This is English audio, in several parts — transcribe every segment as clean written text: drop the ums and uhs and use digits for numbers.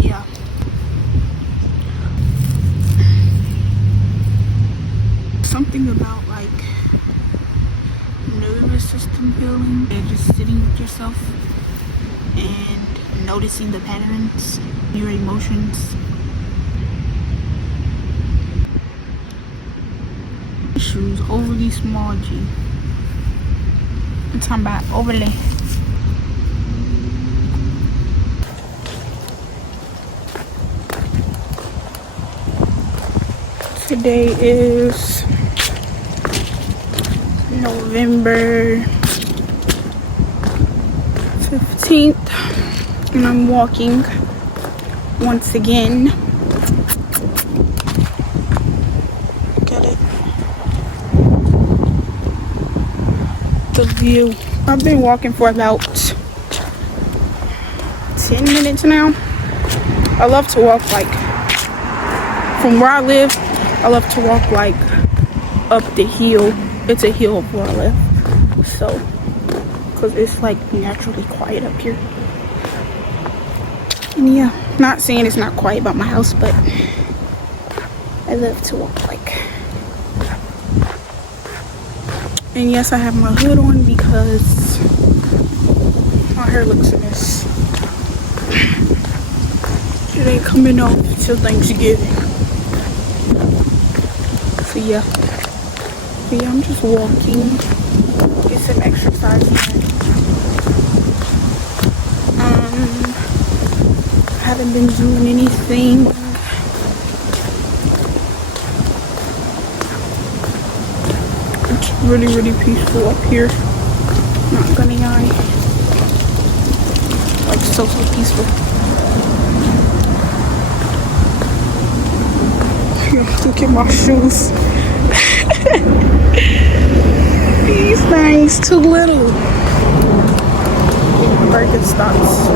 yeah. Something about like nervous system healing and just sitting with yourself and noticing the patterns, your emotions. Shoes overly small, G. I'm talking about overly. Today is November 15th and I'm walking once again. Look at it. The view. I've been walking for about 10 minutes now. I love to walk like from where I live. I love to walk like up the hill. It's a hill where I live, so because it's like naturally quiet up here. And yeah, not saying it's not quiet by my house, but I love to walk like. And yes, I have my hood on because my hair looks a mess. It ain't coming off till Thanksgiving. So yeah. But yeah, I'm just walking. Get some exercise in. Haven't been doing anything. It's really, really peaceful up here. Not gonna lie. Like so peaceful. Here, look at my shoes. These things too little. Birkenstocks.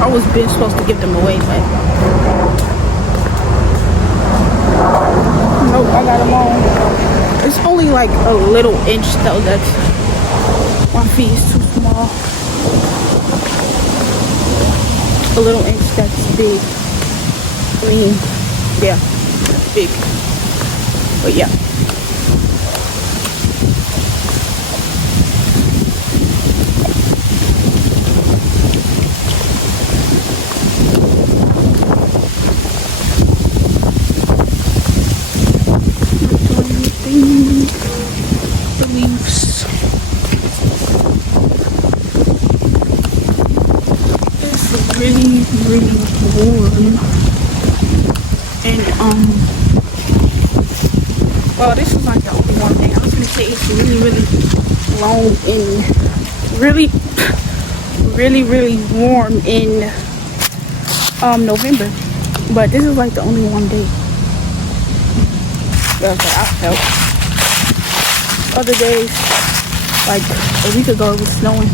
I was been supposed to give them away, but nope, I got them on. It's only like a little inch though. That's my feet is too small. A little inch that's big. I mean, yeah, big. But yeah. Really, really warm, and well, this is like the only one thing I was gonna say. It's really, really long and really warm in November, but this is like the only one day that I felt. Other days, like a week ago, it was snowing.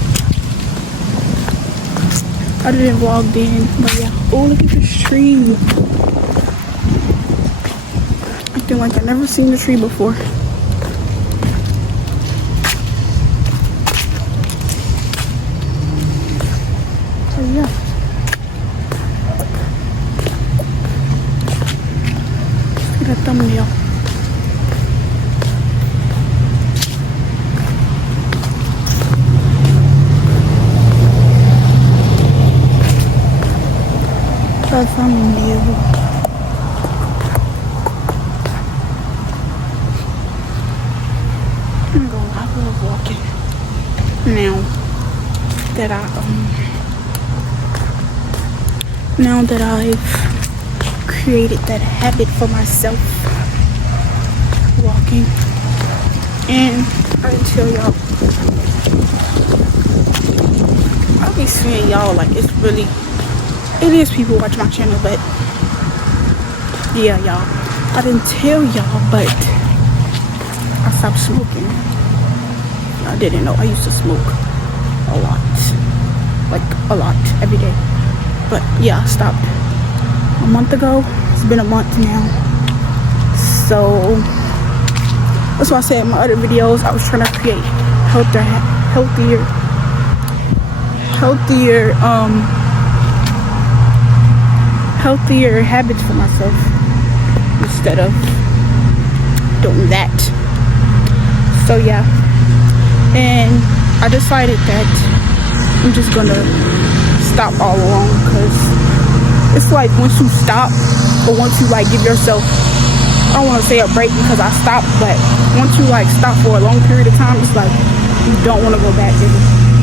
I didn't vlog then, but yeah. Oh, look at this tree. Acting like I never seen the tree before. So yeah. Look at that thumbnail. Thumbnail. I'm going. I love walking. Now that I've created that habit for myself, walking, and I can tell y'all, I'll be seeing y'all like it's really. It is people watch my channel, but yeah, y'all. I didn't tell y'all, but I stopped smoking. I didn't know. I used to smoke a lot. Like, a lot. Every day. But yeah, I stopped a month ago. It's been a month now. So, that's why I said in my other videos, I was trying to create healthier healthier habits for myself instead of doing that. So yeah, and I decided that I'm just gonna stop all along, because it's like once you stop, or once you like give yourself, I don't want to say a break because I stopped, but once you like stop for a long period of time, it's like you don't want to go back. And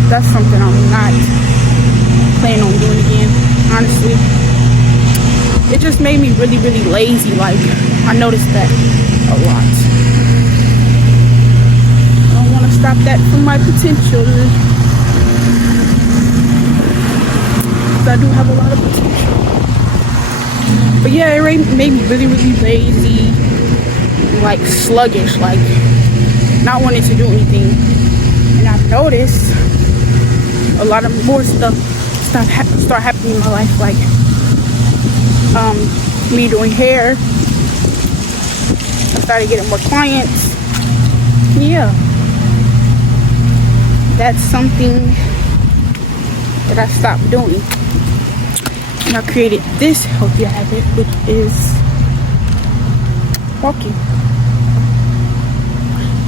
that's something I'm not planning on doing again, honestly. It just made me really, really lazy. Like, I noticed that a lot. I don't want to stop that from my potential. I do have a lot of potential. But yeah, it made me really, really lazy, like sluggish, like not wanting to do anything. And I've noticed a lot of more stuff start happening in my life, like me doing hair. I started getting more clients. Yeah, that's something that I stopped doing. And I created this healthy habit, which is walking,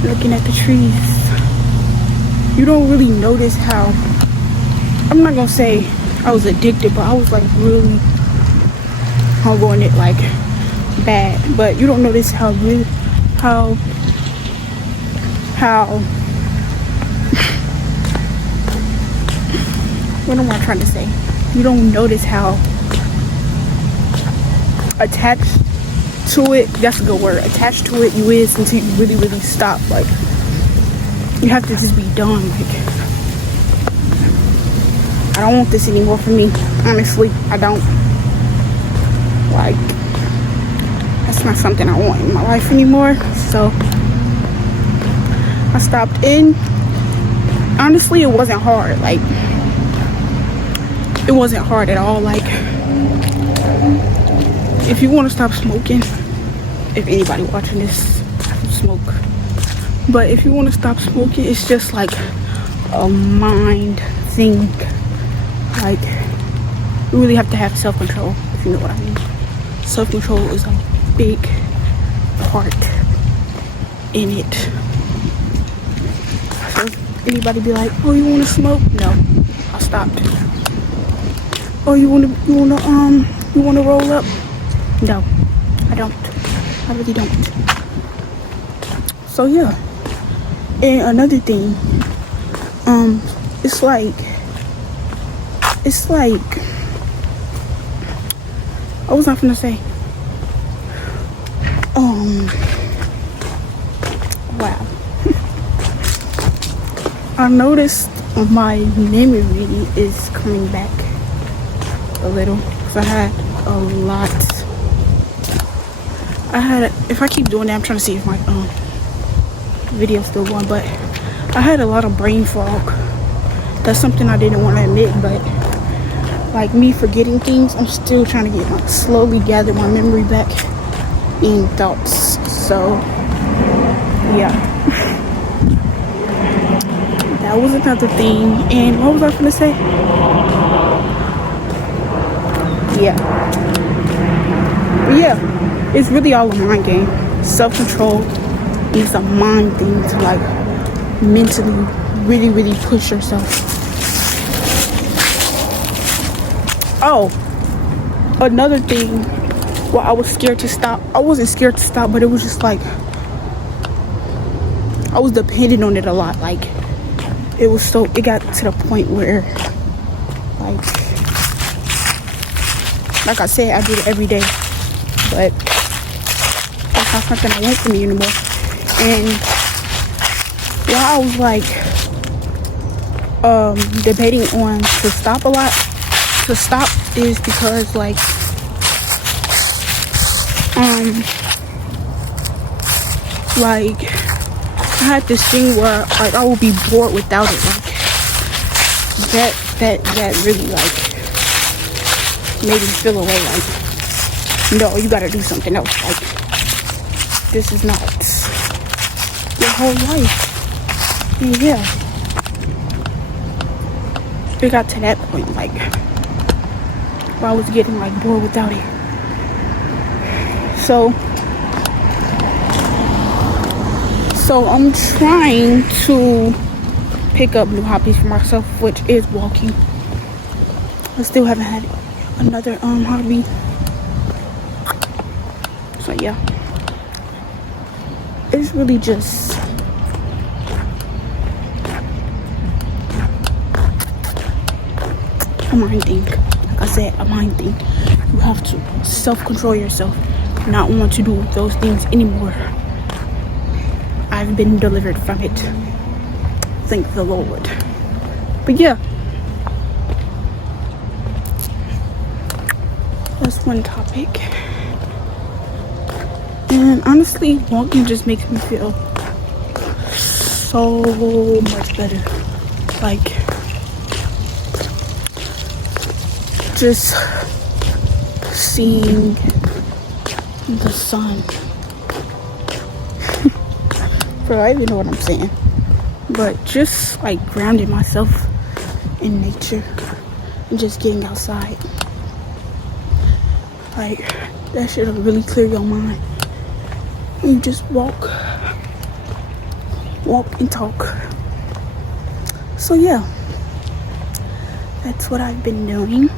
looking at the trees. You don't really notice how, I'm not gonna say I was addicted, but I was like really hung on it like bad. But you don't notice how really, how what am I trying to say? You don't notice how attached to it, that's a good word, attached to it you is until you really, really stop. Like, you have to just be done. Like, I don't want this anymore for me. Honestly, I don't. Like, that's not something I want in my life anymore. So I stopped in. Honestly, it wasn't hard. Like, it wasn't hard at all. Like, if you want to stop smoking, if anybody watching this smoke, but if you want to stop smoking, it's just like a mind thing. Like, you really have to have self-control, if you know what I mean. Self-control is a big part in it. So anybody be like, oh, you want to smoke? No, I stopped. Oh, you want to roll up? No, I don't. I really don't. So yeah. And another thing, it's like I was not gonna say. Wow. I noticed my memory is coming back a little, because I had a lot. If I keep doing that, I'm trying to see if my video's still going, but I had a lot of brain fog. That's something I didn't want to admit, but like me forgetting things, I'm still trying to get slowly gather my memory back in thoughts. So yeah. That was another thing. And what was I gonna say? Yeah. But yeah, it's really all a mind game. Self-control is a mind thing to like mentally really, really push yourself. Oh, another thing, well, I was scared to stop. I wasn't scared to stop, but it was just like I was dependent on it a lot. Like, it got to the point where like I said, I do it every day, but that's not something I want from me anymore. And while I was like debating on to stop a lot, to stop is because like I had this thing where like I would be bored without it. Like that really like made me feel away. Like, no, you gotta do something else. Like, this is not your whole life. And yeah, it got to that point. Like, but I was getting like bored without it. So I'm trying to pick up new hobbies for myself, which is walking. I still haven't had another hobby. So yeah, it's really just a mind thing. Like I said, a mind thing. You have to self-control yourself, not want to do those things anymore. I've been delivered from it, thank the Lord. But yeah, that's one topic. And honestly, walking just makes me feel so much better. Like, just seeing the sun. Bro, I don't even know what I'm saying. But just like grounding myself in nature and just getting outside. Like, that shit'll really clear your mind. You just walk and talk. So yeah, that's what I've been doing.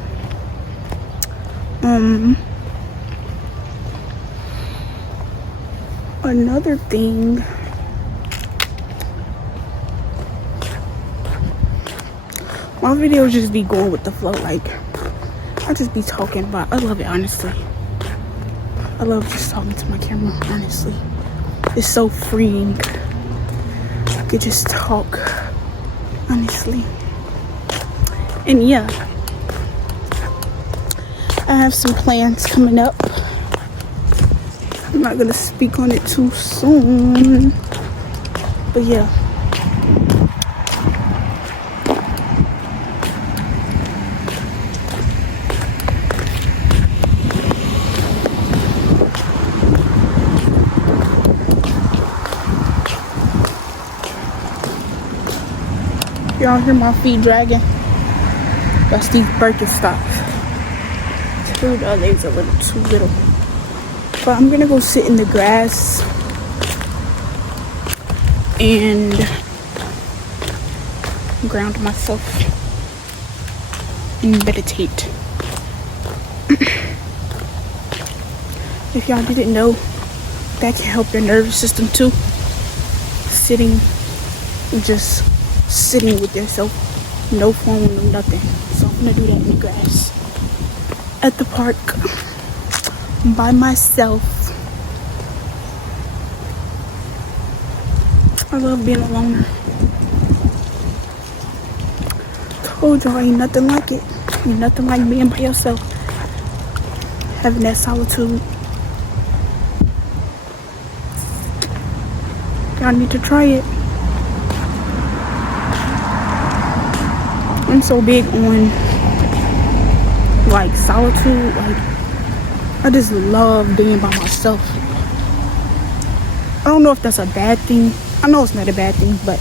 Another thing, my videos just be going with the flow. Like, I just be talking, but I love it, honestly. I love just talking to my camera, honestly. It's so freeing. I could just talk, honestly. And yeah, I have some plans coming up. I'm not gonna speak on it too soon, but yeah. Y'all hear my feet dragging? That's these Birkenstocks. Two, the others a little too little. But I'm gonna go sit in the grass and ground myself and meditate. If y'all didn't know, that can help your nervous system too. Just sitting with yourself, no phone, no nothing. So I'm gonna do that in the grass at the park by myself. I love being a loner. Told y'all, ain't nothing like it. Ain't nothing like being by yourself, having that solitude. Y'all need to try it. I'm so big on like solitude. Like, I just love being by myself. I don't know if that's a bad thing. I know it's not a bad thing, but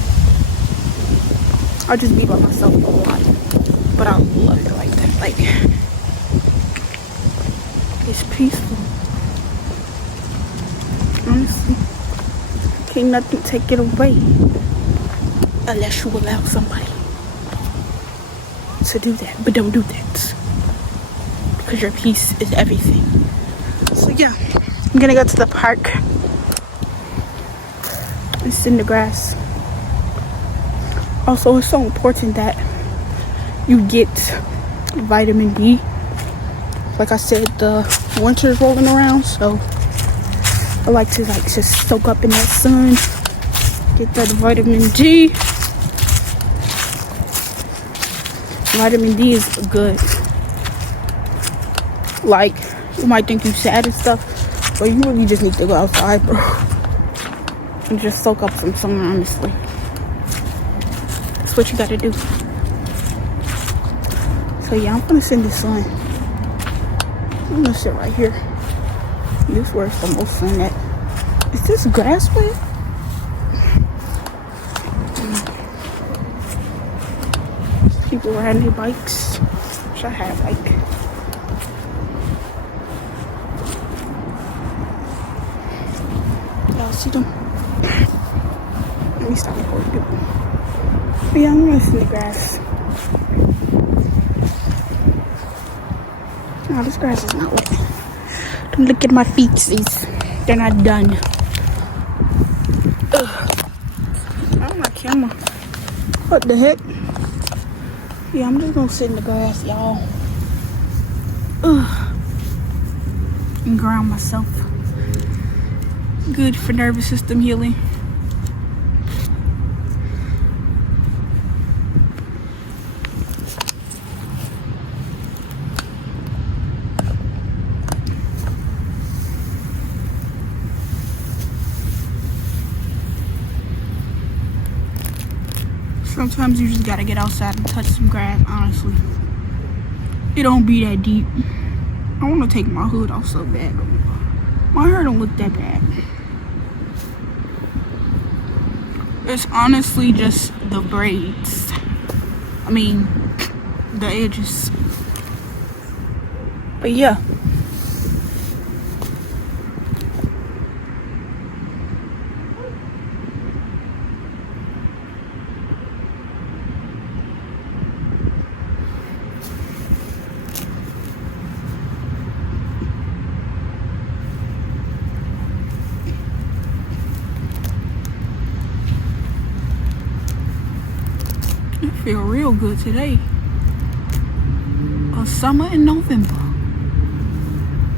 I just be by myself a lot. But I love it like that. Like, it's peaceful. Honestly, can't nothing take it away unless you allow somebody to do that. But don't do that, because your peace is everything. So yeah, I'm gonna go to the park and sit in the grass. Also, it's so important that you get vitamin D. Like I said, the winter's rolling around, so I like to just soak up in that sun, get that vitamin D. Vitamin D is good. Like, you might think you're sad and stuff, but you really just need to go outside, bro, and just soak up some sun, honestly. That's what you gotta do. So yeah, I'm gonna sit in the sun. I'm gonna sit right here. This is where it's the most sun at. Is this grass wet? People riding their bikes. Wish I had a bike. see them. Let me stop recording. But yeah, I'm gonna sit in the grass. No, this grass is not wet. Don't look at my feetsies. They're not done. Ugh. Oh, my camera. What the heck? Yeah, I'm just gonna sit in the grass, y'all. Ugh. And ground myself. Good for nervous system healing. Sometimes you just gotta get outside and touch some grass, honestly. It don't be that deep. I wanna take my hood off so bad, but my hair don't look that bad. It's honestly just the braids. I mean, the edges. But yeah. I feel real good today. A summer in November.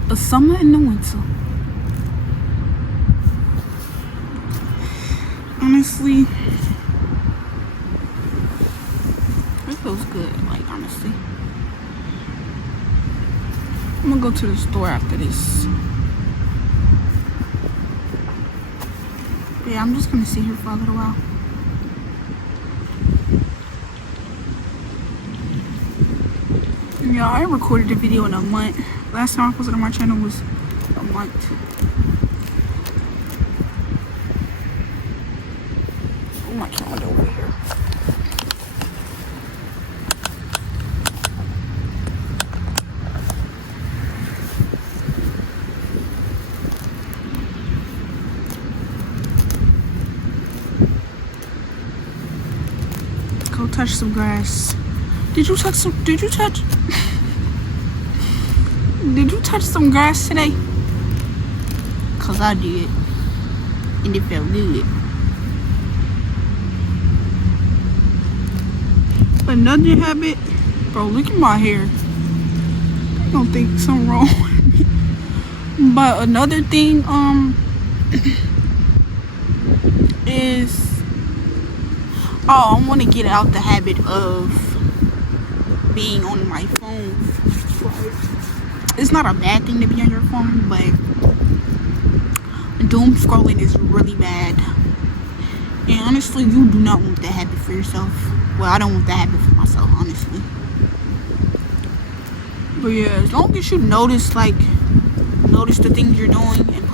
A summer in the winter. Honestly, it feels good, like, honestly. I'm gonna go to the store after this. But yeah, I'm just gonna sit here for a little while. Yeah, I recorded a video in a month. Last time I posted on my channel was a month. Oh, my calendar over here. Go touch some grass. Did you touch some grass today? Cause I did. And it felt good. Another habit. Bro, look at my hair. I don't think something wrong with me. But another thing, is I want to get out the habit of being on my phone. It's not a bad thing to be on your phone, but doom scrolling is really bad. And honestly, you do not want that habit for yourself. Well, I don't want that habit for myself, honestly. But yeah, as long as you notice the things you're doing and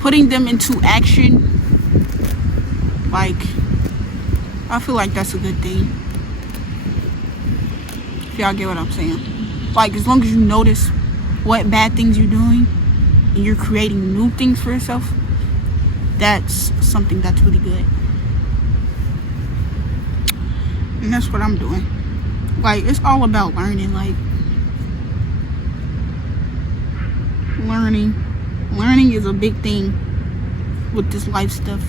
putting them into action, like, I feel like that's a good thing. If y'all get what I'm saying. Like, as long as you notice what bad things you're doing and you're creating new things for yourself, that's something that's really good. And that's what I'm doing. Like, it's all about learning. Like, learning is a big thing with this life stuff.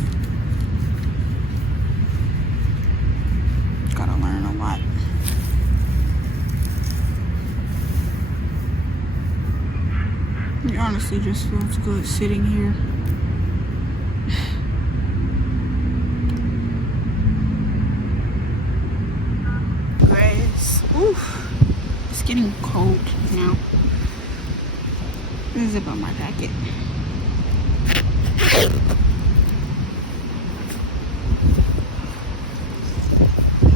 Gotta learn a lot. It honestly just feels good sitting here. Grass. Oof. It's getting cold now. Let me zip up my jacket.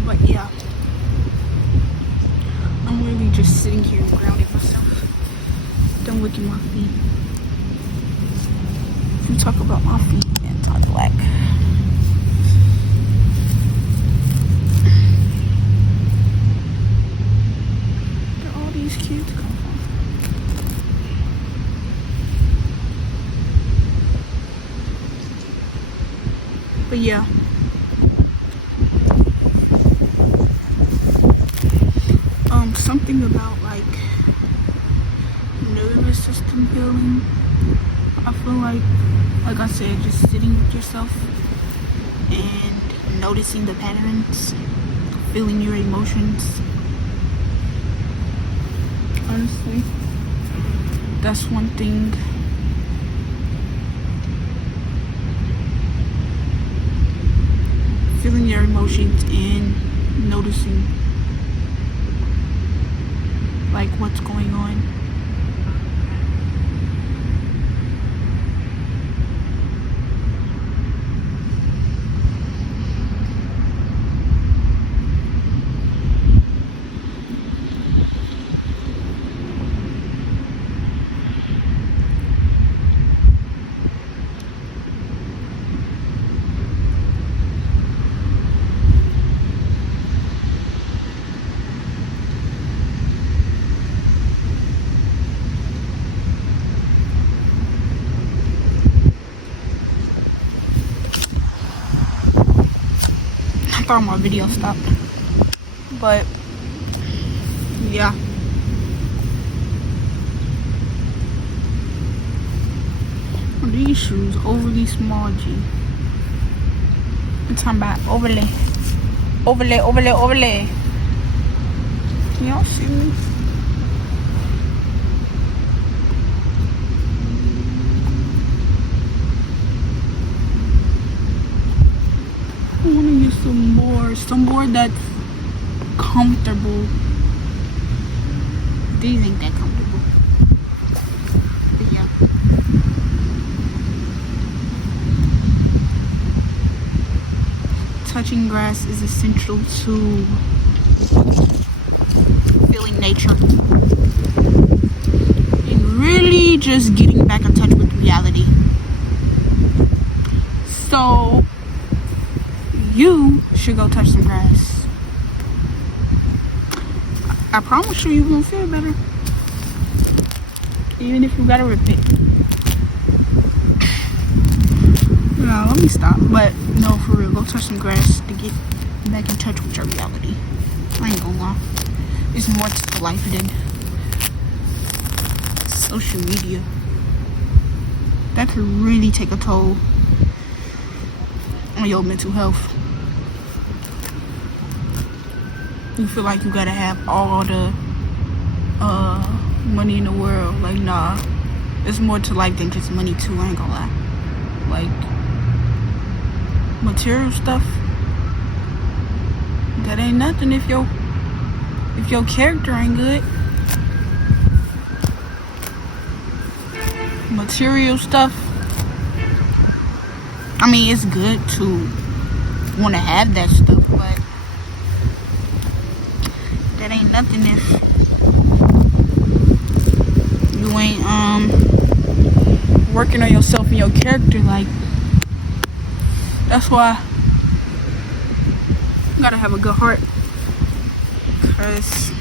But yeah, I'm really just sitting here and grounding myself. Don't look at my feet. If you talk about my feet, and talk black. Where all these kids come from? But yeah. Something about like nervous system healing. I feel like I said, just sitting with yourself and noticing the patterns, feeling your emotions. Honestly, that's one thing. Feeling your emotions and noticing like what's going on. I thought my video stopped, but yeah. These shoes overly small, G. I'm talking about overly. Can y'all see me? I want to get some more that's comfortable. These ain't that comfortable. But yeah. Touching grass is essential to feeling nature and really just getting back in touch with reality. So you should go touch some grass. I promise you, you're gonna feel better. Even if you gotta rip it. No, let me stop. But no, for real, go touch some grass to get back in touch with your reality. I ain't gonna lie. There's more to life than social media. That could really take a toll on your mental health. You feel like you gotta have all the money in the world. Like, nah, there's more to life than just money too. I ain't gonna lie. Like, material stuff, that ain't nothing if your character ain't good. Material stuff, I mean, it's good to want to have that stuff, but that ain't nothing if you ain't working on yourself and your character. Like, that's why you gotta have a good heart, because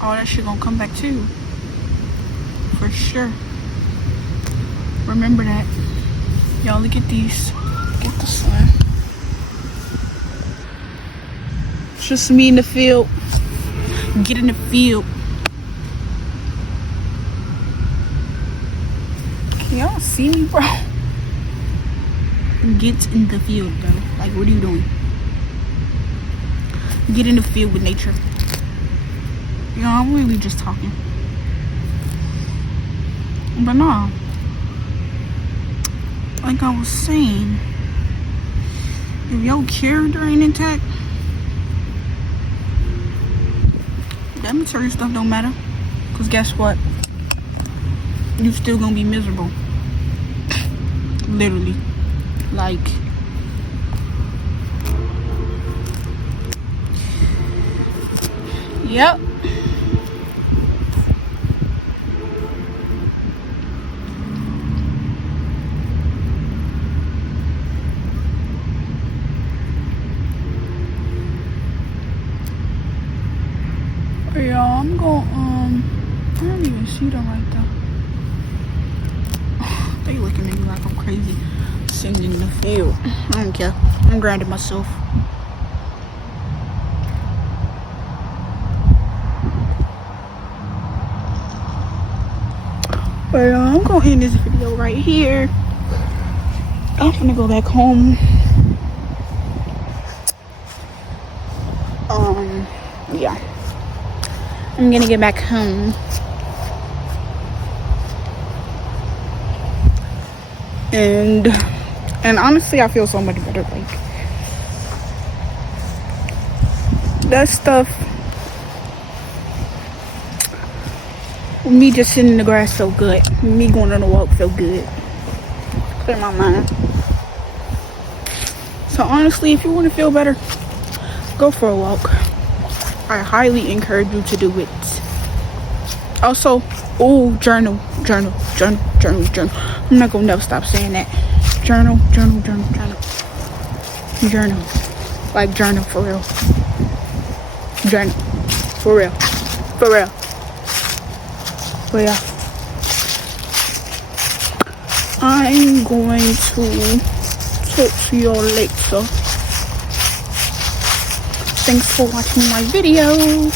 all that shit gonna come back to you for sure. Remember that. Y'all, look at these. Get the sun. It's just me in the field. Get in the field. Can y'all see me, bro? Get in the field, bro. Like, what are you doing? Get in the field with nature. You know, I'm really just talking. But no. Like I was saying, if your character ain't intact, that material stuff don't matter. Because guess what? You still gonna be miserable. Literally. Like, yep. Yeah, I'm going, I don't even see them right there. They looking at me like I'm crazy sitting in the field. I don't care. I'm grounding myself. But I'm gonna end this video right here. I'm gonna go back home. Yeah. I'm gonna get back home. And honestly, I feel so much better. Like, that stuff, me just sitting in the grass felt good. Me going on a walk felt good. Clear my mind. So honestly, if you want to feel better, go for a walk. I highly encourage you to do it. Also, journal. I'm not gonna never stop saying that. Journal. Like, journal for real. Journal. For real. But yeah. I'm going to talk to y'all later. Thanks for watching my video.